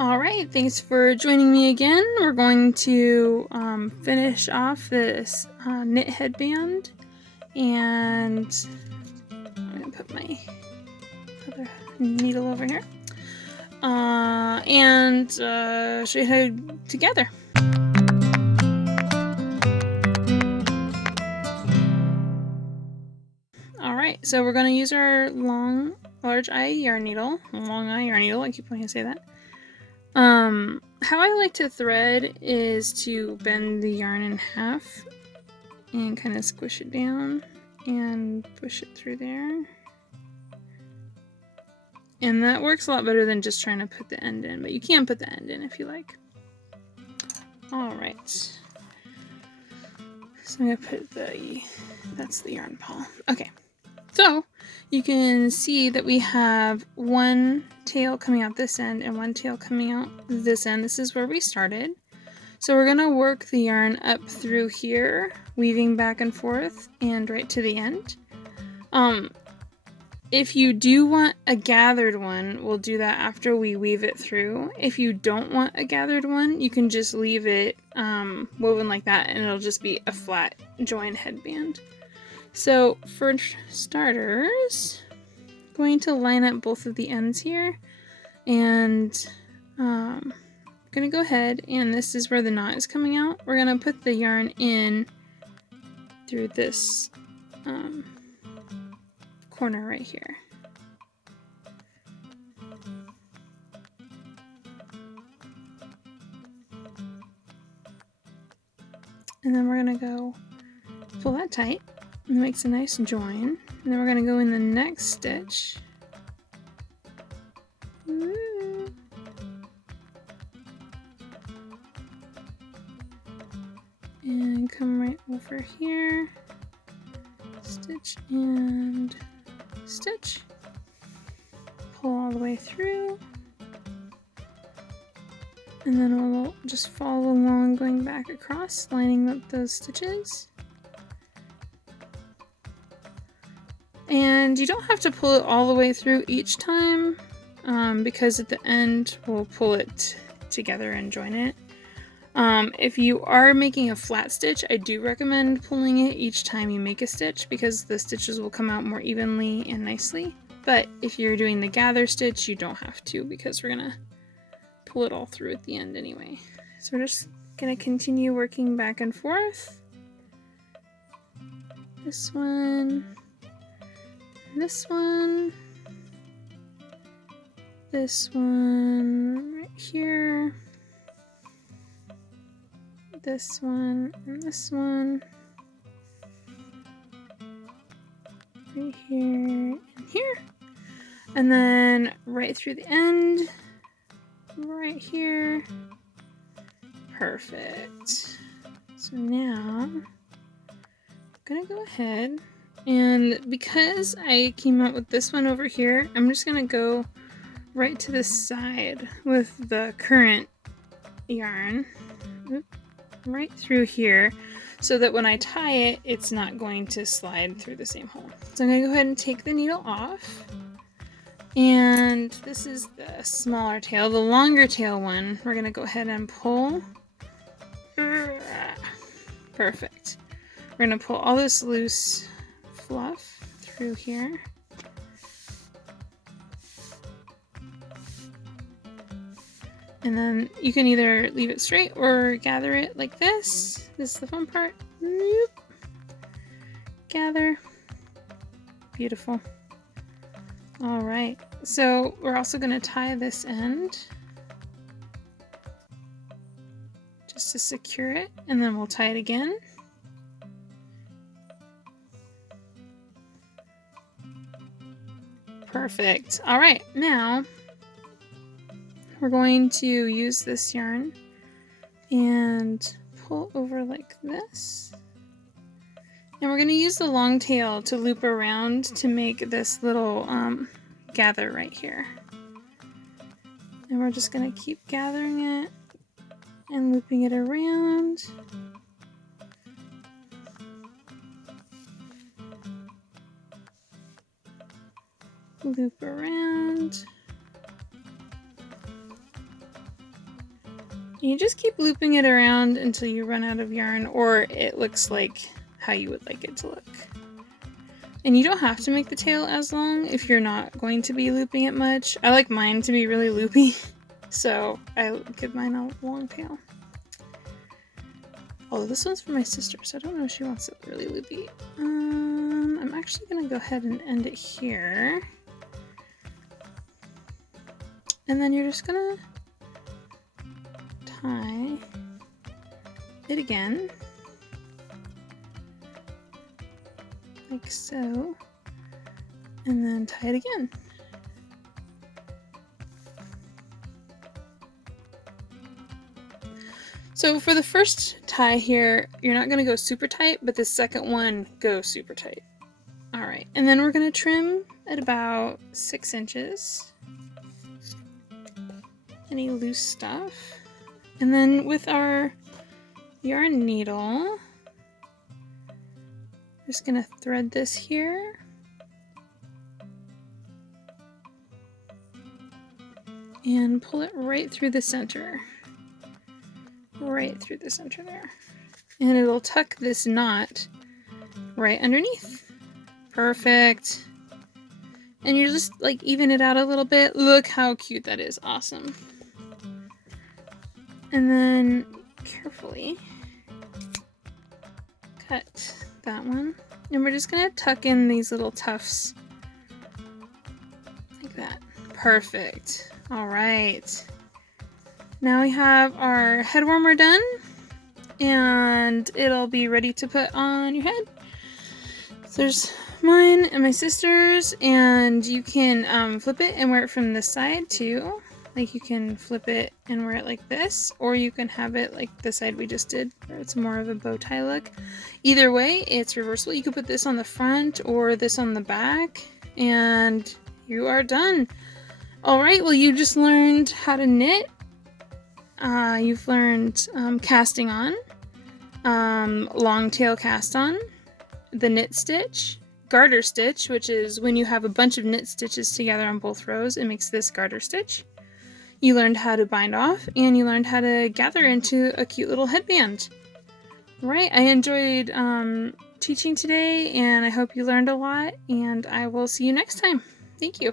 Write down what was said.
Alright, thanks for joining me again. We're going to finish off this knit headband, and I'm going to put my other needle over here and show you how to gather. Alright, so we're going to use our large eye yarn needle, I keep wanting to say that. How I like to thread is to bend the yarn in half and kind of squish it down and push it through there. And that works a lot better than just trying to put the end in, but you can put the end in if you like. Alright. So I'm going to put that's the yarn pawl. Okay. So you can see that we have one tail coming out this end and one tail coming out this end. This is where we started. So we're going to work the yarn up through here, weaving back and forth and right to the end. If you do want a gathered one, we'll do that after we weave it through. If you don't want a gathered one, you can just leave it woven like that and it'll just be a flat join headband. So for starters, I'm going to line up both of the ends here, and I'm going to go ahead, and this is where the knot is coming out. We're going to put the yarn in through this corner right here. And then we're going to go pull that tight. It makes a nice join, and then we're going to go in the next stitch. And come right over here, stitch and stitch, pull all the way through, and then we'll just follow along going back across, lining up those stitches. And you don't have to pull it all the way through each time, because at the end we'll pull it together and join it. If you are making a flat stitch, I do recommend pulling it each time you make a stitch because the stitches will come out more evenly and nicely. But if you're doing the gather stitch, you don't have to because we're gonna pull it all through at the end anyway. So we're just gonna continue working back and forth. This one, this one, this one right here, this one, and this one, right here and here, and then right through the end, right here. Perfect. So now I'm gonna go ahead, and because I came out with this one over here, I'm just gonna go right to the side with the current yarn. Right through here, so that when I tie it, it's not going to slide through the same hole. So I'm going to go ahead and take the needle off, and this is the smaller tail. The longer tail one, we're going to go ahead and pull. Perfect. We're going to pull all this loose fluff through here. And then you can either leave it straight or gather it like this. This is the fun part. Gather. Beautiful. All right. So we're also going to tie this end just to secure it, and then we'll tie it again. Perfect. All right. Now we're going to use this yarn and pull over like this. And we're going to use the long tail to loop around to make this little gather right here. And we're just going to keep gathering it and looping it around. Loop around. You just keep looping it around until you run out of yarn, or it looks like how you would like it to look. And you don't have to make the tail as long if you're not going to be looping it much. I like mine to be really loopy, so I give mine a long tail. Although this one's for my sister, so I don't know if she wants it really loopy. I'm actually gonna go ahead and end it here. And then you're just gonna tie it again, like so, and then tie it again. So for the first tie here, you're not going to go super tight, but the second one goes super tight. All right, and then we're going to trim at about 6 inches. Any loose stuff. And then with our yarn needle, just going to thread this here. And pull it right through the center. Right through the center there. And it'll tuck this knot right underneath. Perfect. And you just like even it out a little bit. Look how cute that is. Awesome. And then carefully cut that one. And we're just gonna tuck in these little tufts like that. Perfect. All right. Now we have our head warmer done, and it'll be ready to put on your head. So there's mine and my sister's, and you can flip it and wear it from this side too. Like you can flip it and wear it like this, or you can have it like the side we just did, where it's more of a bow tie look. Either way, it's reversible. You could put this on the front or this on the back, and you are done. All right, well, you just learned how to knit. You've learned casting on, long tail cast on, the knit stitch, garter stitch, which is when you have a bunch of knit stitches together on both rows, it makes this garter stitch. You learned how to bind off, and you learned how to gather into a cute little headband. Right, I enjoyed teaching today, and I hope you learned a lot, and I will see you next time. Thank you.